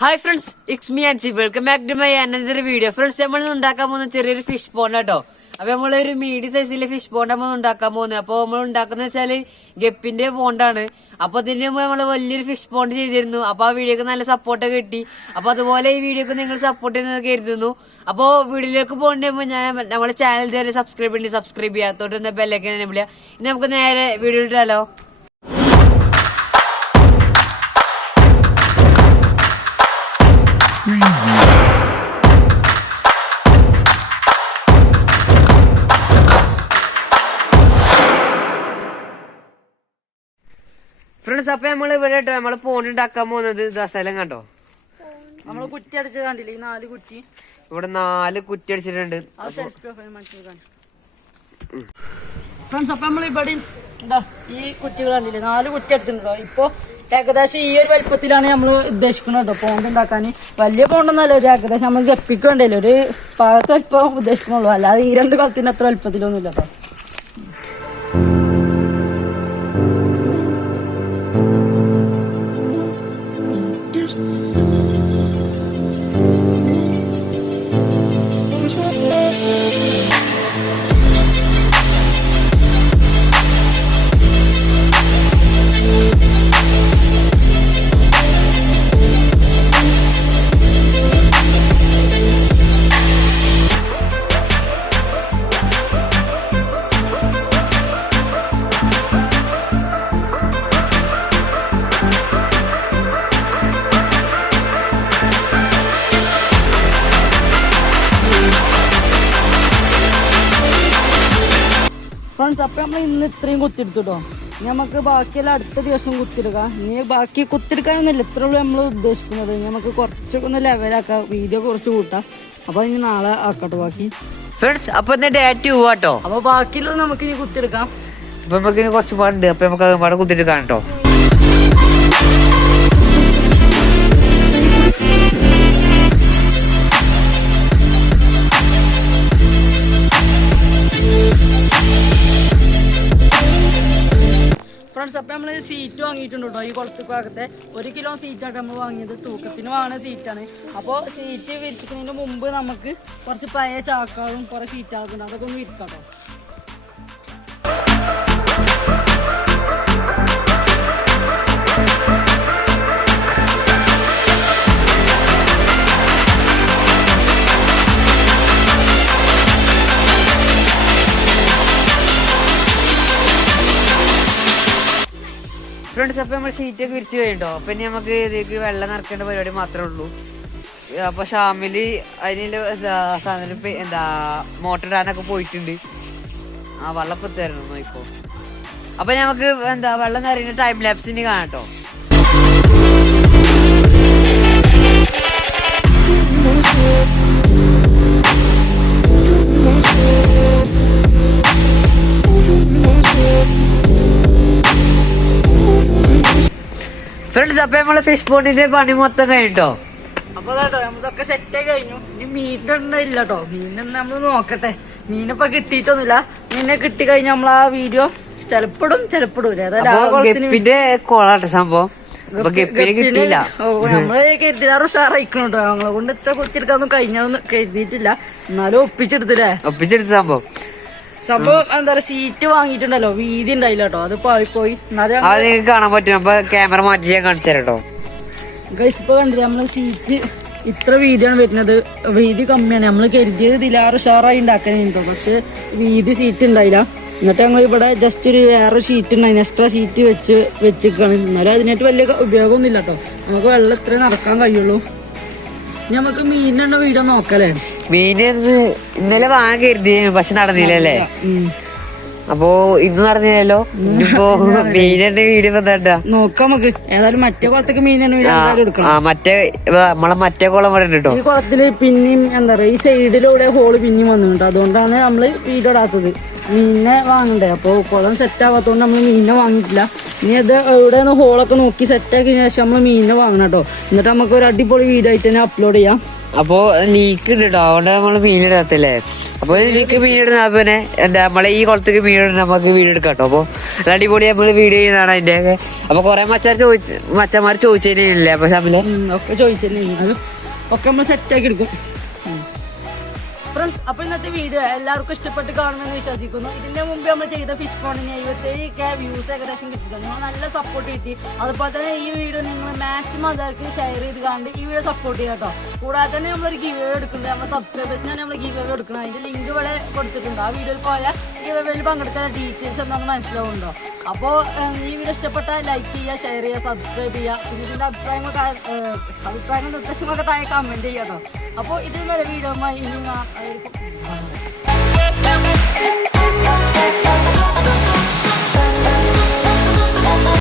Hi friends it's me Aji welcome back to my അനന്തര video friends നമ്മൾ ഉണ്ടാക്കാൻ പോകുന്ന ചെറിയൊരു ഫിഷ് പോണ്ട കേട്ടോ അപ്പൊ നമ്മളൊരു മീഡിയം സൈസിലെ ഫിഷ് പോണ്ട നമ്മൾ ഉണ്ടാക്കാൻ പോകുന്നത്. അപ്പൊ നമ്മൾ ഉണ്ടാക്കുന്ന വെച്ചാൽ ഗപ്പിന്റെ പോണ്ടാണ് അപ്പൊ അതിന് മുമ്പ് നമ്മൾ വലിയൊരു ഫിഷ് പോണ്ട് ചെയ്തിരുന്നു. അപ്പൊ ആ വീഡിയോക്ക് നല്ല സപ്പോർട്ട് കിട്ടി. അപ്പൊ അതുപോലെ ഈ വീഡിയോക്ക് നിങ്ങൾ സപ്പോർട്ട് ചെയ്യുന്നത് കരുതുന്നു. അപ്പൊ വീഡിയോയിലേക്ക് പോകേണ്ട ഞാൻ നമ്മുടെ ചാനൽ ഇതുവരെ സബ്സ്ക്രൈബ് ചെയ്യേണ്ടി സബ്സ്ക്രൈബ് ചെയ്യാത്തോട്ട് ബെല്ലൊക്കെ വിളിക്കുക ഇനി നമുക്ക് നേരെ വീഡിയോ ഇട്ടാലോ ഫ്രണ്ട്സ് അപ്പൊ നമ്മൾ ഇവിടെ പോണ്ട് ഉണ്ടാക്കാൻ പോകുന്നത് ഇതാ സ്ഥലം കണ്ടോ? നമ്മൾ കുറ്റി അടിച്ചത് കണ്ടില്ലേ? ഈ നാല് കുറ്റി. ഇവിടെ നാല് കുറ്റി അടിച്ചിട്ടുണ്ട്. ഫ്രണ്ട്സ് അപ്പൊ നമ്മൾ ഇവിടെ എന്താ ഈ കുറ്റികൾ കണ്ടില്ലേ? നാല് കുറ്റി അടിച്ചിട്ടുണ്ടോ? ഇപ്പൊ ഏകദേശം ഈ ഒരു വലുപ്പത്തിലാണ് നമ്മൾ ഉദ്ദേശിക്കുന്നത് കേട്ടോ. പോണ്ട് ഉണ്ടാക്കാൻ വലിയ പോണ്ടൊന്നല്ല ഒരു ഏകദേശം നമ്മൾ ഗപ്പിക്ക് വേണ്ടല്ലോ ഒരു പാകത്ത് വലുപ്പം ഉദ്ദേശിക്കുന്നുള്ളൂ. അല്ലാതെ ഈ രണ്ട് കളത്തിന് അത്ര വലുപ്പത്തിലൊന്നുമില്ല കേട്ടോ. ഫ്രണ്ട്സ് അപ്പൊ നമ്മൾ ഇന്ന് ഇത്രയും കുത്തിയെടുത്തുട്ടോ ഇനി നമുക്ക് ബാക്കിയെല്ലാം അടുത്ത ദിവസം കുത്തിയെടുക്കാം. ഇനി ബാക്കി കുത്തിയെടുക്കാനൊന്നുമില്ല. ഇത്ര ഉള്ളൂ നമ്മൾ ഉദ്ദേശിക്കുന്നത്. നമുക്ക് കുറച്ചൊക്കെ ഒന്ന് ലെവലാക്കാം വീഡിയോ കുറച്ച് കൂട്ടാം. അപ്പൊ ഇനി നാളെ ആക്കട്ടോ ബാക്കി. ഫ്രണ്ട്സ് അപ്പൊ ഇന്ന് ഡേറ്റ് പോവാട്ടോ അപ്പൊ ബാക്കിയുള്ളത് നമുക്ക് ഇനി കുത്തിയെടുക്കാം. അപ്പൊ നമുക്ക് ഇനി കുറച്ച് പാടുണ്ട് അപ്പൊ നമുക്ക് പാടെ കുത്തിട്ട് കാണട്ടോ നമ്മൾ സീറ്റ് വാങ്ങിയിട്ടുണ്ട് കേട്ടോ ഈ കുളത്തു ഭാഗത്തെ. ഒരു കിലോ സീറ്റാണ് നമ്മൾ വാങ്ങിയത്. തൂക്കത്തിന് വാങ്ങുന്ന സീറ്റാണ് അപ്പോൾ സീറ്റ് വിരിക്കുന്നതിന് മുമ്പ് നമുക്ക് കുറച്ച് പഴയ ചാക്കാളും കുറേ സീറ്റാകുന്നുണ്ട് അതൊക്കെ ഒന്ന് വിരിക്കാം കേട്ടോ ഫ്രണ്ട്സ് അപ്പൊ നമ്മൾ ഷീറ്റ് ഒക്കെ വിരിച്ചു കഴിഞ്ഞോ അപ്പൊ ഇനി നമുക്ക് ഇതിലേക്ക് വെള്ളം നിറക്കേണ്ട പരിപാടി മാത്രമേ ഉള്ളൂ. അപ്പോൾ അപ്പൊ ഷാമിൽ എന്താ സാധനം എന്താ മോട്ടർ ഇടാനൊക്കെ പോയിട്ടുണ്ട്. ആ വെള്ളപ്പം തരണം നോക്കോ അപ്പൊ നമുക്ക് എന്താ വെള്ളം നിറയുന്ന ടൈം ലാപ്സിന് കാണാട്ടോ ഫ്രണ്ട്സ് അപ്പൊ നമ്മളെ ഫിഷ് ബോണ്ടിന്റെ പണി മൊത്തം കഴിഞ്ഞിട്ടോ? അപ്പൊ അതാട്ടോ സെറ്റ് ആയി കഴിഞ്ഞു. ഇനി ഇല്ല കേട്ടോ മീനൊന്നും നമ്മൾ നോക്കട്ടെ. മീനിപ്പൊ കിട്ടിയിട്ടൊന്നുമില്ല. മീനെ കിട്ടി കഴിഞ്ഞാൽ നമ്മൾ ആ വീഡിയോ ചിലപ്പോഴും ചിലപ്പോഴും ഗപ്പിന്റെ കോളാട്ടെ സംഭവം. കിട്ടിയില്ല. നമ്മൾ കരുതിലാറ് ഉഷാറായിക്കണം കേട്ടോ ഞങ്ങളെ കൊണ്ട് ഇത്ര കുത്തിരിക്കാന്നും കഴിഞ്ഞൊന്നും കരുതിയിട്ടില്ല. എന്നാലും ഒപ്പിച്ചെടുത്തില്ലേ? ഒപ്പിച്ചെടുത്ത സംഭവം. സംഭവം എന്താ പറയാ സീറ്റ് വാങ്ങിയിട്ടുണ്ടല്ലോ വീതി ഉണ്ടായില്ല കേട്ടോ. അത് പോയി. അത് നിങ്ങൾക്ക് കാണാൻ പറ്റും. അപ്പൊ ക്യാമറ മാറ്റി ഞാൻ കാണിച്ചു തരാം കേട്ടോ. ഇപ്പൊ കണ്ടില്ല നമ്മൾ സീറ്റ് ഇത്ര വീതിയാണ് വരുന്നത്. വീതി കമ്മിയാണ്. നമ്മൾ കരുതിയത് ഇതിലാറ് ഉഷാറായി ഉണ്ടാക്കാനുണ്ടോ പക്ഷെ വീതി സീറ്റ് ഉണ്ടായില്ല. എന്നിട്ട് ഞങ്ങൾ ഇവിടെ ജസ്റ്റ് ഒരു വേറെ ഷീറ്റ് ഉണ്ടായിരുന്നു എക്സ്ട്രാ ഷീറ്റ് വെച്ച് വെച്ചിരിക്കുകയാണ്. എന്നാലും അതിനായിട്ട് വലിയ ഉപയോഗമൊന്നും ഇല്ല കേട്ടോ. നമുക്ക് വെള്ളം ഇത്രേ നടക്കാൻ കഴിയുള്ളൂ. നമുക്ക് മീനെണ്ണ വീഡിയോ നോക്കല്ലേ മീന് ഇന്ന് ഇന്നലെ വാങ്ങരുത് പക്ഷെ നടന്നില്ലല്ലേ? അപ്പോ ഇന്ന് നടന്നില്ലല്ലോ? ഇന്നിപ്പോ മീനിന്റെ വീട് എന്താ? നോക്കാം നമുക്ക്. ഏതായാലും മറ്റേ കുളത്തേക്ക് മീനെണ്ണ ആ മറ്റേ നമ്മളെ മറ്റേ കുളം വരെ കേട്ടോ. ഈ കുളത്തിൽ പിന്നെയും എന്താ പറയാ ഈ സൈഡിലൂടെ ഹോൾ പിന്നെയും വന്നിട്ടുണ്ട്. അതുകൊണ്ടാണ് നമ്മൾ വീഡിയോ മീനെ മീനിനെ വാങ്ങണ്ടേ? അപ്പൊ കുളം സെറ്റ് ആവാത്തോണ്ട് നമ്മൾ മീനെ വാങ്ങിയിട്ടില്ല. ഇനി അത് എവിടെ നിന്ന് ഹോളൊക്കെ നോക്കി സെറ്റ് ആക്കിയതിനു ശേഷം നമ്മൾ മീനിനെ വാങ്ങണം കേട്ടോ. എന്നിട്ട് നമുക്ക് ഒരു അടിപൊളി വീഡിയോ ആയിട്ട് തന്നെ അപ്ലോഡ് ചെയ്യാം. അപ്പോ ലീക്ക് ഉണ്ട് കേട്ടോ അതുകൊണ്ട് നമ്മൾ മീൻ ഇടത്തില്ലേ? അപ്പൊ ലീക്ക് മീനിടുന്ന ഇടുന്ന പിന്നെ എന്താ നമ്മളെ ഈ കുളത്തേക്ക് മീനിടുന്ന നമുക്ക് വീഡിയോ എടുക്കാം കേട്ടോ. അപ്പൊ നല്ല അടിപൊളി നമ്മൾ വീഡിയോ ചെയ്യുന്നതാണ് അതിന്റെ ഒക്കെ. അപ്പൊ കൊറേ മച്ചാർ ചോദിച്ചു മച്ചന്മാർ ചോദിച്ചതിനില്ലേ അപ്പൊ ശമിലെ ഉം, ഒക്കെ ചോദിച്ചതിനെ ഒക്കെ നമ്മൾ സെറ്റാക്കി എടുക്കും. ഫ്രണ്ട്സ് അപ്പോൾ ഇന്നത്തെ വീഡിയോ എല്ലാവർക്കും ഇഷ്ടപ്പെട്ട് കാണുമെന്ന് വിശ്വസിക്കുന്നു. ഇതിന്റെ മുമ്പ് നമ്മൾ ചെയ്ത ഫിഷ് പോണിന് എഴുപത്തേഴ് കെ വ്യൂസ് ഏകദേശം കിട്ടിയിട്ടുണ്ട് നിങ്ങൾ നല്ല സപ്പോർട്ട് കിട്ടി. അതുപോലെ തന്നെ ഈ വീഡിയോ നിങ്ങൾ മാക്സിമം അതാർക്ക് ഷെയർ ചെയ്ത് കണ്ട് ഈ വീഡിയോ സപ്പോർട്ട് ചെയ്യാം കേട്ടോ കൂടാതെ തന്നെ നമ്മളൊരു ഗീവ് എടുക്കുന്നുണ്ട്. നമ്മുടെ സബ്സ്ക്രൈബേഴ്സിനാണ് നമ്മൾ ഗീവ് എടുക്കുന്നത് അതിന്റെ ലിങ്ക് ഇവിടെ കൊടുത്തിട്ടുണ്ട്. ആ വീഡിയോയിൽ പോയാൽ ഗിവ് പങ്കെടുക്കുന്ന ഡീറ്റെയിൽസ് എന്താണെന്ന് മനസ്സിലാവുന്നുണ്ടോ? അപ്പോൾ ഈ വീഡിയോ ഇഷ്ടപ്പെട്ടാൽ ലൈക്ക് ചെയ്യുക ഷെയർ ചെയ്യുക സബ്സ്ക്രൈബ് ചെയ്യുക. പിന്നെ ഇതിന്റെ അഭിപ്രായങ്ങൾ അഭിപ്രായങ്ങൾ നിർദ്ദേശങ്ങളൊക്കെ താഴെ കമന്റ് ചെയ്യാം കേട്ടോ അപ്പോൾ ഇത് നല്ല വീഡിയോ ഇനി നാ-